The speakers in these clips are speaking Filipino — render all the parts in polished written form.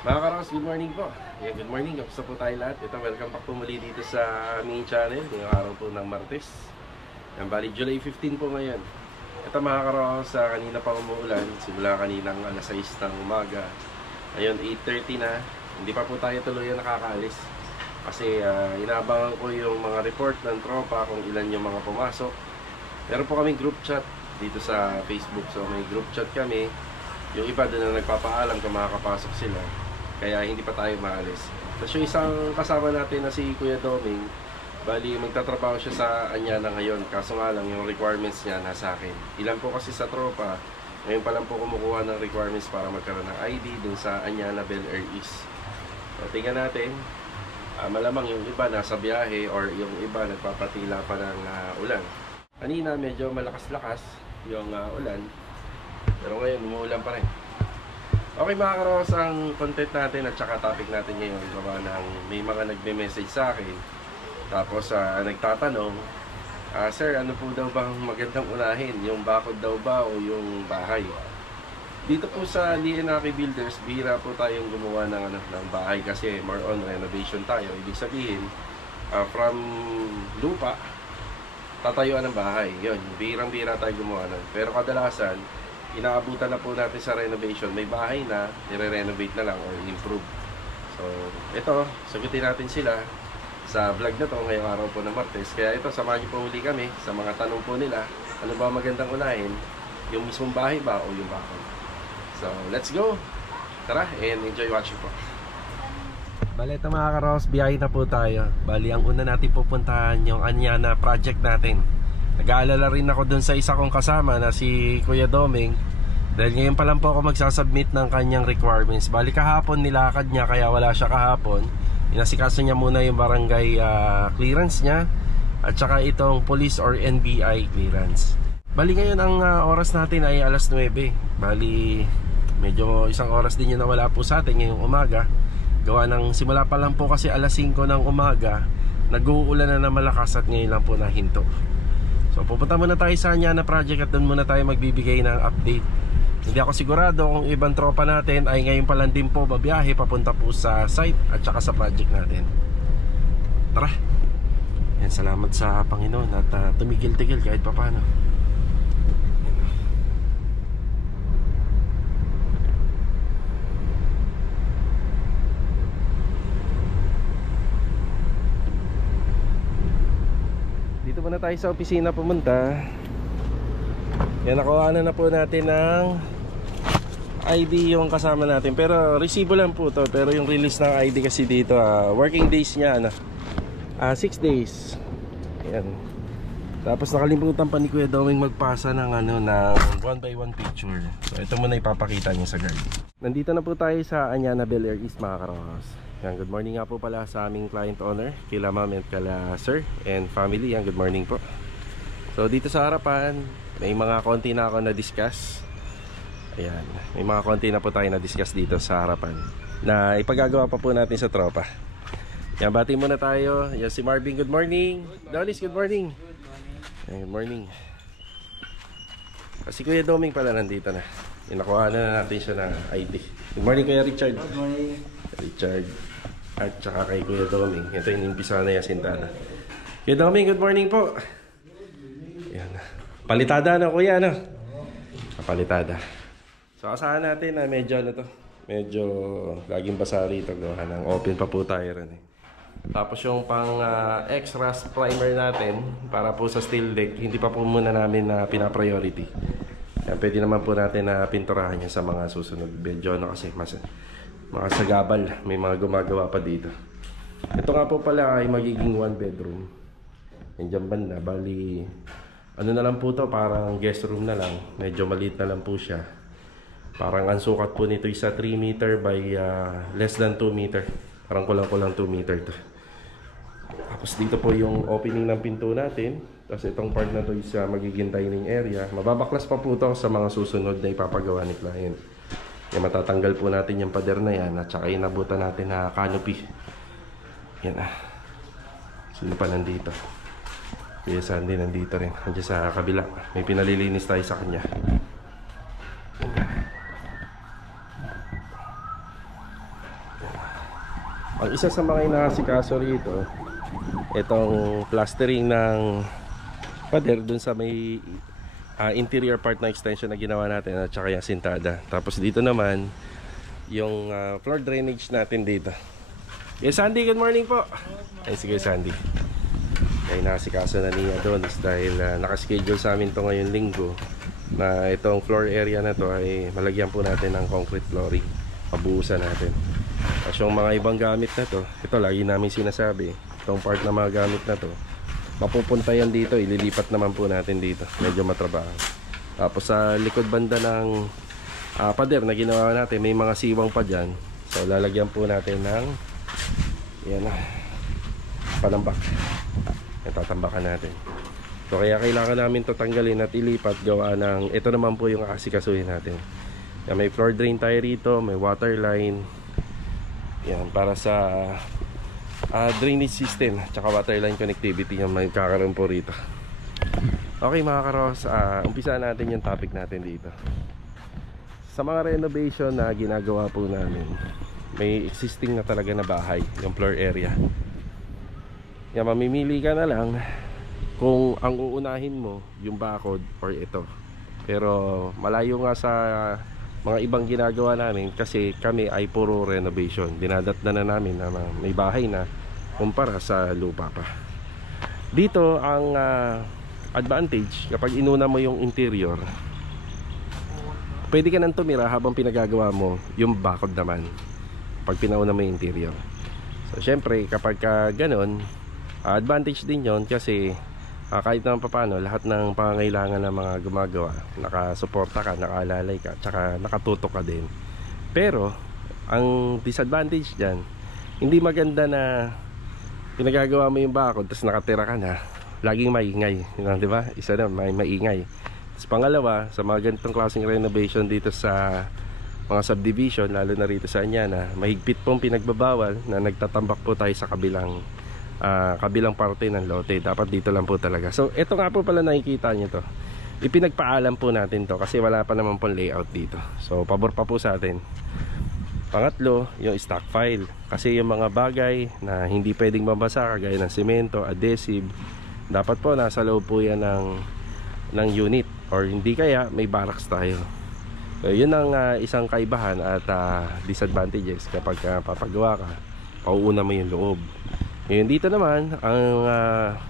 Mga karos, good morning po. Yeah, good morning. Kamusta po tayo lahat? Ito, welcome back po muli dito sa aming channel. Ngayong araw po ng Martes. Yan, bali, July 15 po ngayon. Ito mga karos, kanina pa umuulan. Simula kaninang alas 6 ng umaga. Ngayon, 8:30 na. Hindi pa po tayo tuloy nakakaalis. Kasi inaabangan ko yung mga report ng tropa kung ilan yung mga pumasok. Meron po kaming group chat dito sa Facebook. So may group chat kami. Yung iba doon na nagpapaalam kung makakapasok sila. Kaya hindi pa tayo maalis. Tapos yung isang kasama natin na si Kuya Doming, bali magtatrabaho siya sa Anyana ngayon. Kaso nga lang yung requirements niya nasa akin. Ilan po kasi sa tropa, ngayon pa lang po kumukuha ng requirements para magkaroon ng ID dun sa Anyana Bel Air East. So tingnan natin. Malamang yung iba nasa biyahe or yung iba nagpapatila pa ng ulan. Kanina medyo malakas-lakas yung ulan. Pero ngayon umuulan pa rin. Okay mga karos, ang content natin at saka topic natin ngayon, may mga nagme-message sa akin. Tapos nagtatanong, Sir, ano po daw bang magandang unahin? Yung bakod daw ba o yung bahay? Dito po sa Lienaki Builders, bihira po tayong gumawa ng bahay kasi more on renovation tayo. Ibig sabihin, from lupa, tatayuan ng bahay. Yun, bihirang-bihira tayo gumawa nun. Pero kadalasan, inaabutan na po natin sa renovation. May bahay na, nire-renovate na lang or improve. So, ito, sagutin natin sila sa vlog na to ngayong araw po ng Martes. Kaya ito, samahan niyo po muli kami sa mga tanong po nila. Ano ba magandang unahin? Yung mismong bahay ba o yung bakod? So, let's go! Tara, and enjoy watching po. Bali, ito mga karos, biyahe na po tayo. Bali, ang una natin pupuntahan yung Anyana project natin. Nag-aalala rin ako dun sa isa kong kasama na si Kuya Doming. Dahil ngayon pa lang po ako magsasubmit ng kanyang requirements. Bali kahapon nilakad niya kaya wala siya kahapon. Inasikaso niya muna yung barangay clearance niya. At saka itong police or NBI clearance. Bali ngayon ang oras natin ay alas 9. Bali medyo isang oras din yung nawala po sa atin ngayong umaga. Gawa ng simula pa lang po kasi alas 5 ng umaga. Nag-uulan na malakas at ngayon lang po nahinto. So pupunta muna tayo sa Anyana project at doon muna tayo magbibigay ng update. Hindi ako sigurado kung ibang tropa natin ay ngayon pa lang din po babiyahe papunta po sa site at saka sa project natin. Tara. Yan, salamat sa Panginoon at tumigil-tigil kahit papano. Dito muna tayo sa opisina pumunta. Yan, nakuha na po natin ng ID yung kasama natin. Pero resibo lang po to. Pero yung release ng ID kasi dito working days niya 6 days. Yan. Tapos nakalimutan pa ni Kuya Doming magpasa ng ng 1x1 picture. So ito muna ipapakita niya sa guard. Nandito na po tayo sa Anyana Bel Air East mga karos. Yan, good morning nga po pala sa aming client owner, kila ma'am and kala sir and family. Yan, good morning po. So dito sa harapan, may mga konti na ako na-discuss. Ayan, may mga konti na po tayo na-discuss dito sa harapan na ipagagawa pa po natin sa tropa. Yan, bati muna tayo. Yan si Marvin, good morning. Donis, good morning. Yan, good morning. Kasi Kuya Doming pala nandito na. Nakuha na natin siya ng ID. Good morning Kuya Richard. Good morning Richard at saka kay Kuya Doming. Ito yung umpisa na Sintana. Kuya Doming, good morning po. Yan. Palitada na Kuya, no? Palitada. So asahan natin na medyo laging basa rito. Gawa ng open pa po tayo rin eh. Tapos yung pang extra primer natin para po sa steel deck, hindi pa po muna namin pina-priority. Yan, pwede naman po natin na pinturahan yan sa mga susunod video kasi mga sagabal, may mga gumagawa pa dito. Ito nga po pala ay magiging 1 bedroom. Yan banda, bali ano na lang po to, parang guest room na lang. Medyo maliit na lang po siya. Parang ang sukat po nito isa 3 meter by less than 2 meter. Parang kulang-kulang 2 meter to. Tapos dito po yung opening ng pinto natin. Tapos itong part na to is magiging dining area. Mababaklas pa po to sa mga susunod na ipapagawa ni client. Yan, matatanggal po natin yung pader na yan at saka inabutan natin na canopy. Yan sino pa nandito? Kuya Sandy nandito rin. Nandiyan sa kabila. May pinalilinis tayo sa kanya. Ang isa sa mga inaasikaso rito, itong plastering ng pader dun sa may interior part na extension na ginawa natin at saka yung sintada. Tapos dito naman yung floor drainage natin dito. Yes, Sandy, good morning po. Ay, sige Sandy. Ay, nakasikaso na ni Adonis dahil nakaschedule sa amin to ngayong linggo na itong floor area na to ay malagyan po natin ng concrete flooring. Pabuusan natin. Tapos yung mga ibang gamit na to, ito lagi namin sinasabi, itong part na mga gamit na to, mapupunta yan dito, ililipat naman po natin dito. Medyo matrabaho. Tapos sa likod banda ng pader na ginawa natin, may mga siwang pa dyan. So lalagyan po natin ng yan na panambak. Tatambakan natin. So kaya kailangan namin to tanggalin at ilipat gawa ng ito naman po yung asikasuhin natin. Yan, may floor drain tayo rito, may water line. Yan para sa drainage system tsaka water line connectivity yung may kakaroon po rito. Okay mga karos, umpisahan natin yung topic natin dito. Sa mga renovation na ginagawa po namin, may existing na talaga na bahay, yung floor area. Yan, mamimili ka na lang kung ang uunahin mo yung bakod or ito. Pero malayo nga sa mga ibang ginagawa namin kasi kami ay puro renovation. Dinadatnan na namin na may bahay na kumpara sa lupa pa. Dito ang advantage kapag inuna mo yung interior, pwede ka nang tumira habang pinagagawa mo yung bakod naman pag pinauna mo yung interior. So syempre kapag ganon, advantage din yon kasi kahit naman paano lahat ng pangangailangan ng mga gumagawa, nakasuporta ka, nakaalalay ka, tsaka nakatutok ka din. Pero ang disadvantage dyan, hindi maganda na pinagagawa mo yung bakod tapos nakatira ka na, laging maingay, di ba? Isa na, maingay. Tapos pangalawa, sa mga ganitong klaseng renovation dito sa mga subdivision, lalo na rito sa Anyana, mahigpit pong pinagbabawal na nagtatambak po tayo sa kabilang parte ng lote. Dapat dito lang po talaga. So ito nga po pala nakikita nyo to, ipinagpaalam po natin to kasi wala pa naman pong layout dito. So pabor pa po sa atin. Pangatlo, yung stock file. Kasi yung mga bagay na hindi pwedeng mabasa kagaya ng semento, adhesive, dapat po nasa loob po yan ng unit, or hindi kaya may barracks tayo. So yun ang isang kaibahan at disadvantages kapag papagawa ka, pauuna mo yung loob. Ngayon dito naman, ang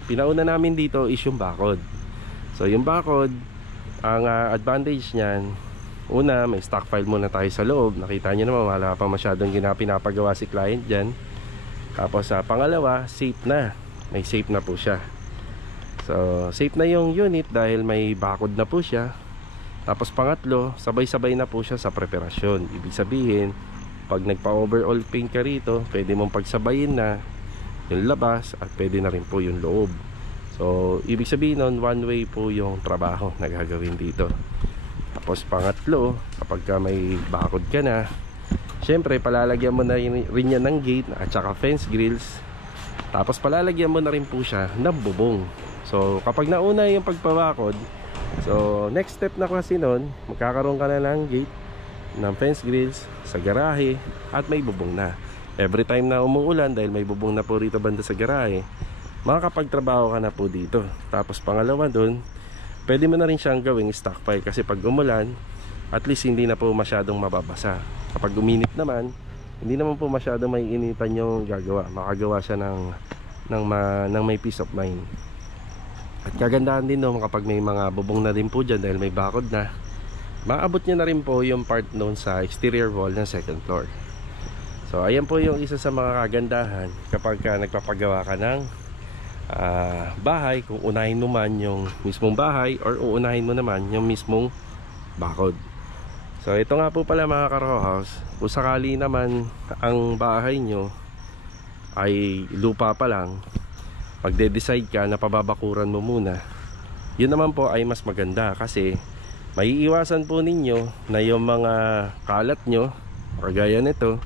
pinauna namin dito is yung bakod. So yung bakod, ang advantage niyan, una, may stock file muna tayo sa loob. Nakita nyo naman, wala pa masyadong pinapagawa si client dyan. Tapos pangalawa, safe na. May safe na po siya. So safe na yung unit dahil may bakod na po siya. Tapos pangatlo, sabay-sabay na po siya sa preparasyon. Ibig sabihin, pag nagpa-overall paint ka rito, pwede mong pagsabayin na yung labas at pwede na rin po yung loob. So ibig sabihin nun, one way po yung trabaho na gagawin dito. Tapos pangatlo, kapag may bakod ka na, syempre palalagyan mo na rin yan ng gate at saka fence grills. Tapos palalagyan mo na rin po siya ng bubong. So kapag nauna yung pagpabakod, so next step na kasi nun, magkakaroon ka na ng gate, ng fence grills sa garahe at may bubong na. Every time na umuulan, dahil may bubong na po rito banda sa garahe, makakapagtrabaho ka na po dito. Tapos pangalawa dun, pwede mo na rin siyang gawing stockpile kasi pag umulan, at least hindi na po masyadong mababasa. Kapag uminit naman, hindi naman po masyadong may initan yung gagawa. Makagawa siya ng may peace of mind. At kagandahan din no, kapag may mga bubong na din po dyan dahil may bakod na, maabot nyo na rin po yung part noon sa exterior wall ng second floor. So ayan po yung isa sa mga kagandahan kapag nagpapagawa ka ng bahay, kung unahin mo man yung mismong bahay or uunahin mo naman yung mismong bakod. So ito nga po pala mga ka-row house, kung sakali naman ang bahay nyo ay lupa pa lang, pagde-decide ka na pababakuran mo muna, yun naman po ay mas maganda kasi maiiwasan po ninyo na yung mga kalat nyo, kagaya nito.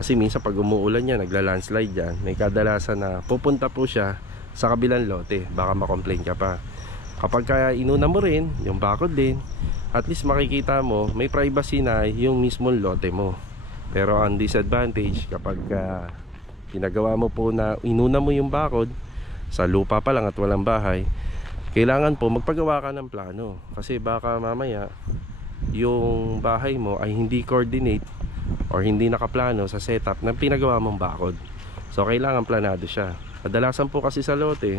Kasi minsan pag umuulan yan, nagla-landslide yan, may kadalasan na pupunta po siya sa kabilang lote, baka makomplain ka pa. Kapag kaya inuna mo rin yung bakod din, at least makikita mo may privacy na yung mismong lote mo. Pero ang disadvantage kapag pinagawa mo po na inuna mo yung bakod sa lupa pa lang at walang bahay, kailangan po magpagawa ka ng plano. Kasi baka mamaya yung bahay mo ay hindi coordinate or hindi nakaplano sa setup ng pinagawa mong bakod. So kailangan planado siya. Kadalasan po kasi sa lote,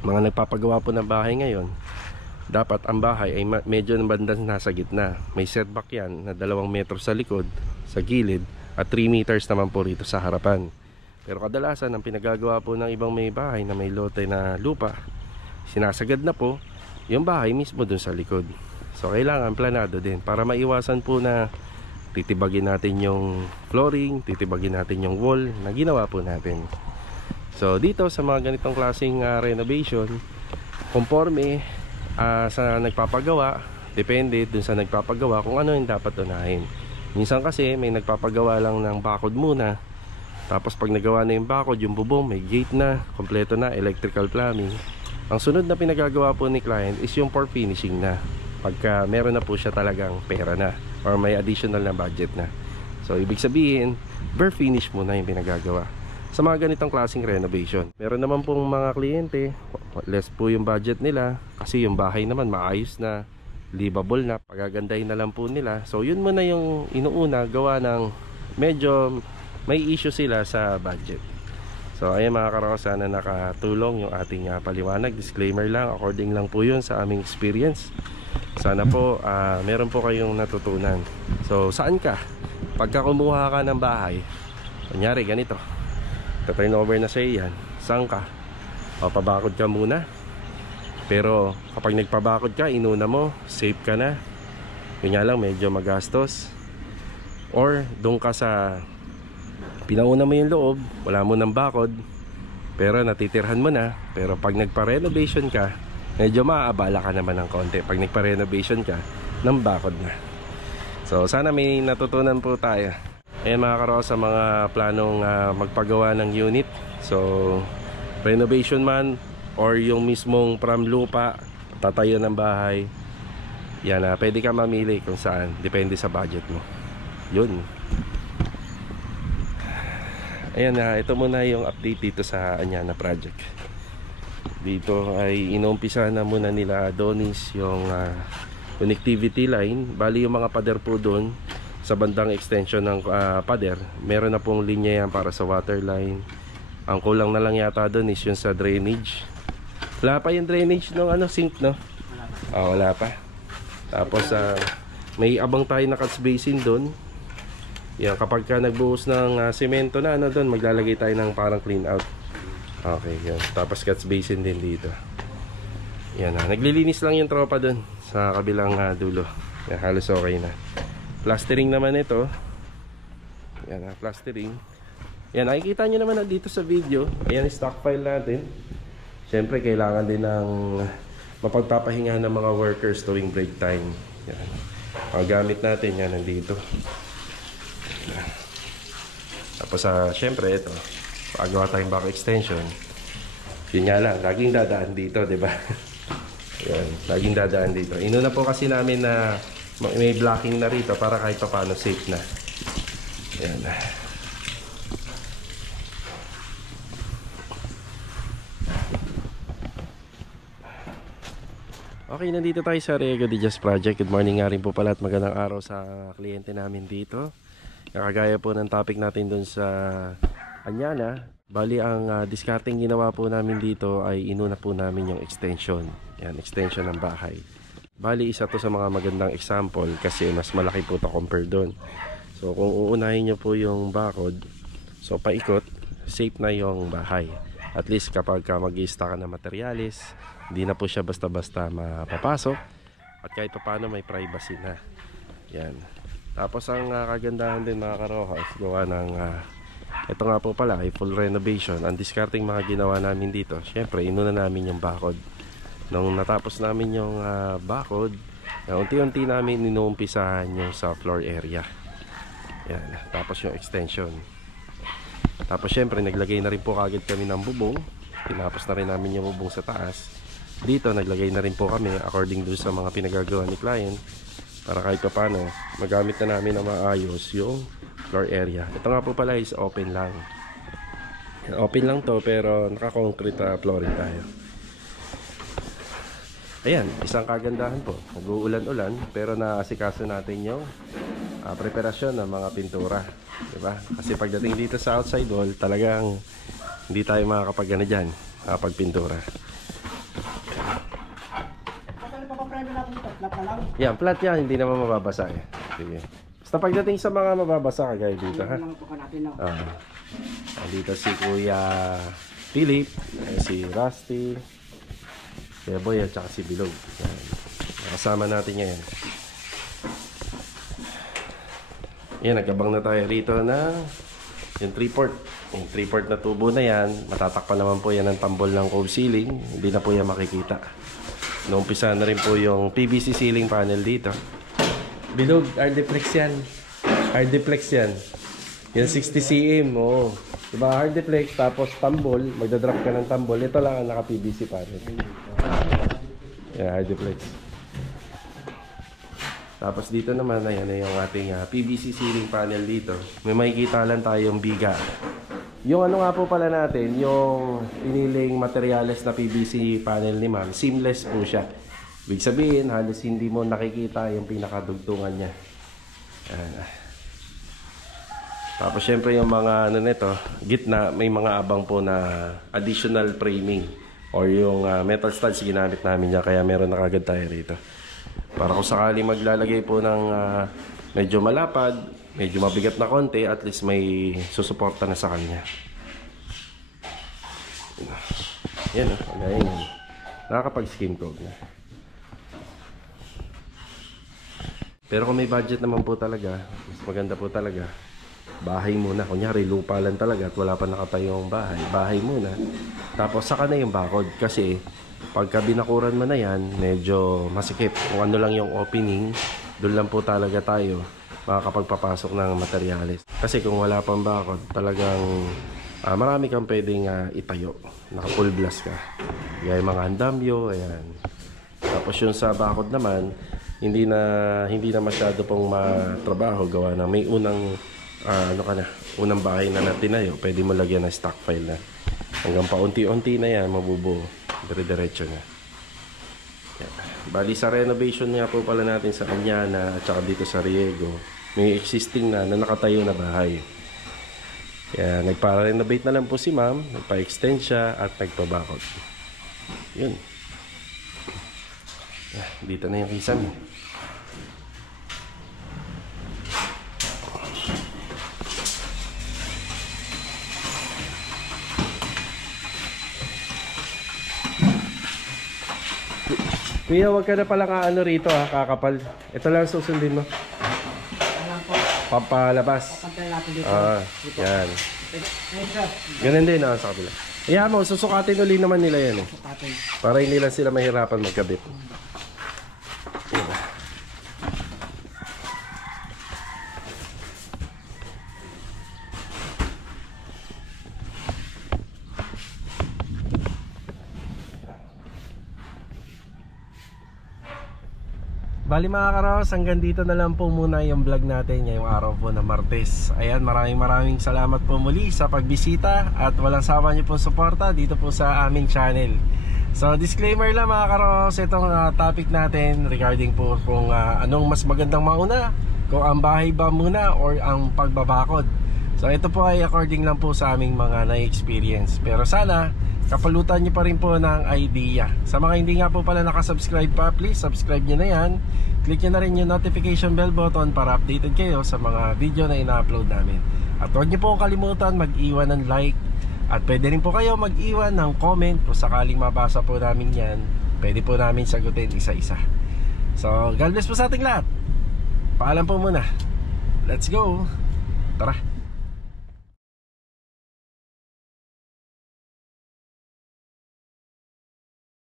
mga nagpapagawa po ng bahay ngayon, dapat ang bahay ay medyo bandang nasa gitna. May setback yan na 2 metro sa likod, sa gilid, at 3 meters naman po rito sa harapan. Pero kadalasan ang pinagagawa po ng ibang may bahay na may lote na lupa, sinasagad na po yung bahay mismo dun sa likod. So kailangan planado din para maiwasan po na titibagin natin yung flooring, titibagin natin yung wall na ginawa po natin. So dito sa mga ganitong klaseng renovation, conforme sa nagpapagawa, depende dun sa nagpapagawa kung ano yung dapat unahin. Minsan kasi may nagpapagawa lang ng bakod muna, tapos pag nagawa na yung bakod, yung bubong, may gate na, kompleto na, electrical plumbing. Ang sunod na pinagagawa po ni client is yung for finishing na, pagka meron na po siya talagang pera na or may additional na budget na. So ibig sabihin, bare finish muna yung pinagagawa sa mga ganitong klaseng renovation. Meron naman pong mga kliyente, less po yung budget nila kasi yung bahay naman maayos na, livable na, pagagandahin na lang po nila. So yun muna yung inuuna, gawa ng medyo may issue sila sa budget. So ayan mga karoka, sana nakatulong yung ating paliwanag. Disclaimer lang, according lang po yun sa aming experience. Sana po meron po kayong natutunan. So saan ka? Pagka kumuha ka ng bahay, kunyari ganito, turn over na sa iyan, saan ka? Papabakod ka muna. Pero kapag nagpabakod ka, inuna mo, safe ka na. Yun nga lang, medyo magastos. Or doon ka sa pinauna mo yung loob, wala mo ng bakod, pero natitirhan mo na. Pero pag nagpa-renovation ka, medyo maaabala ka naman ng konti pag nagpa-renovation ka ng bakod na. So sana may natutunan po tayo. Ayan mga karoka, sa mga planong magpagawa ng unit, so renovation man or yung mismong from lupa, tatayo ng bahay, yan pwede ka mamili kung saan, depende sa budget mo. Yun. Ayan ito muna yung update dito sa Anyana project. Dito ay inuumpisa na muna nila Adonis yung connectivity line. Bali yung mga pader po doon sa bandang extension ng pader, meron na pong linya yan para sa water line. Ang kulang na lang yata doon is yung sa drainage. Wala pa yung drainage ng sink, no? Wala pa. Tapos may abang tayo na catch basin doon. Yan, kapag ka nagbuhos ng semento na doon, maglalagay tayo ng parang clean out. Okay, yan. Tapos catch basin din dito. Yan naglilinis lang yung tropa doon sa kabilang dulo. Yan, halos okay na. Plastering naman ito. Yan plastering. Yan, nakikita nyo naman dito sa video. Ayan, stock file natin. Siyempre, kailangan din ng mapagpapahinga ng mga workers tuwing break time. Yan. Ang gamit natin, yan, nandito. Tapos syempre ito, pagawa tayong back extension. Yun nga lang, laging dadaan dito, diba? Yan, laging dadaan dito. Inuna po kasi namin na may blocking na rito para kahit pa paano safe na. Yan. Okay, nandito tayo sa Riego de Diaz Project. Good morning nga rin po pala at magandang araw sa kliyente namin dito. Kagaya po ng topic natin dun sa Anyana, bali ang discarding ginawa po namin dito ay inuna po namin yung extension. Yan, extension ng bahay. Bali isa to sa mga magandang example kasi mas malaki po ito compare doon. So kung uunahin nyo po yung bakod, so paikot, safe na yung bahay. At least kapag mag-i-stock ka ng materialis, hindi na po siya basta-basta mapapasok. At kahit pa paano may privacy na. Yan. Tapos ang kagandahan din mga karoka is gawa ng ito nga po pala ay full renovation. Ang discarding mga ginawa namin dito, syempre inuna namin yung bakod. Nung natapos namin yung bakod, unti-unti namin inuumpisahan yung sa floor area. Yan. Tapos yung extension. Tapos syempre naglagay na rin po kagad kami ng bubong. Tinapos na rin namin yung bubong sa taas. Dito naglagay na rin po kami according doon sa mga pinagagawa ni client, para kahit pa paano magamit na namin na maayos yung floor area. Ito nga po pala is open lang. Open lang to pero naka-concrete flooring tayo. Ayan, isang kagandahan po. Nag-uulan-ulan pero naasikaso natin yung preparasyon ng mga pintura, diba? Kasi pagdating dito sa outside wall, talagang hindi tayo makakapag-ano dyan, makakapag-pintura. Yan, flat yan, hindi naman mababasa eh. Sige. Basta pagdating sa mga mababasa, kagaya dito ha. Dito si Kuya Philip, si Rusty, si Boy at saka si Bilog. Yan. Kasama natin ngayon. Yan, nagabang na tayo rito na yung 3-port. Yung 3-port na tubo na yan, matatakpan naman po yan ng tambol ng cove ceiling. Hindi na po yan makikita. Naumpisa na rin po yung PVC ceiling panel dito. Bilog, Hardiplex yan. Hardiplex yan. Yan 60 cm, oo. Diba Hardiplex, tapos tambol, magdadrop ka ng tambol. Ito lang ang naka-PVC panel. Yan, Hardiplex. Tapos dito naman, ayan na yung ating PVC ceiling panel dito. May makikita lang tayong biga. Yung ano nga po pala natin, yung piniling materyales na PVC panel ni ma'am, seamless po siya. Ibig sabihin, halos hindi mo nakikita yung pinakadugtungan niya. Ayan. Tapos syempre yung mga ano nito, gitna, may mga abang po na additional framing. Or yung metal studs ginamit namin niya, kaya meron na kagad tayo rito. Para kung sakali maglalagay po ng medyo malapad, medyo mabigat na konti, at least may susuporta na sa kanya. Yan o, kagaya yan. Nakakapag-skim coat na. Pero kung may budget naman po talaga, mas maganda po talaga, bahay muna. Kunyari, lupa lang talaga at wala pa nakatayong bahay. Bahay muna. Tapos saka na yung bakod. Kasi pagka binakuran mo na yan, medyo masikip. Kung ano lang yung opening, doon lang po talaga tayo makakapagpapasok ng materyales. Kasi kung wala pang bakod, talagang marami kang pwedeng itayo. Naka-full blast ka. Gaya mga andamyo, ayan. Tapos yung sa bakod naman, hindi na masyado pong matrabaho. Gawa na may unang unang bahay na natinayo. Pwede mo lagyan ng stockpile na. Hanggang paunti-unti na yan, mabubuo. Dire-diretso na. Yan. Bali sa renovation nga po pala natin sa Anyana at saka dito sa Riego, may existing na nakatayo na bahay. Kaya nagpa-renovate na lang po si ma'am, nagpa-extend siya at nagpa-bakod. Yun. Dito na yung kisame. Kuya, huwag ka na palang ano rito ha, kakapal. Ito lang susundin mo. Pampalabas. Yan. Ganun din sa kabila. Iya mo, susukatin uli naman nila yan eh. Para hindi lang sila mahirapan magkabit. Bali mga karos, hanggang dito na lang po muna yung vlog natin ngayong araw po na Martes. Ayan, maraming salamat po muli sa pagbisita at walang sawa niyo po suporta dito po sa aming channel. So disclaimer lang mga karos, itong topic natin regarding po kung anong mas magandang mauna, kung ang bahay ba muna or ang pagbabakod. So ito po ay according lang po sa aming mga na-experience. Pero sana kapalutan nyo pa rin po ng idea. Sa mga hindi nga po pala nakasubscribe pa, please subscribe nyo na yan. Click nyo na rin yung notification bell button para updated kayo sa mga video na ina-upload namin. At huwag nyo po kalimutan mag-iwan ng like. At pwede rin po kayo mag-iwan ng comment kung sakaling mabasa po namin yan. Pwede po namin sagutin isa-isa. So God bless po sa ating lahat. Paalam po muna. Let's go. Tara.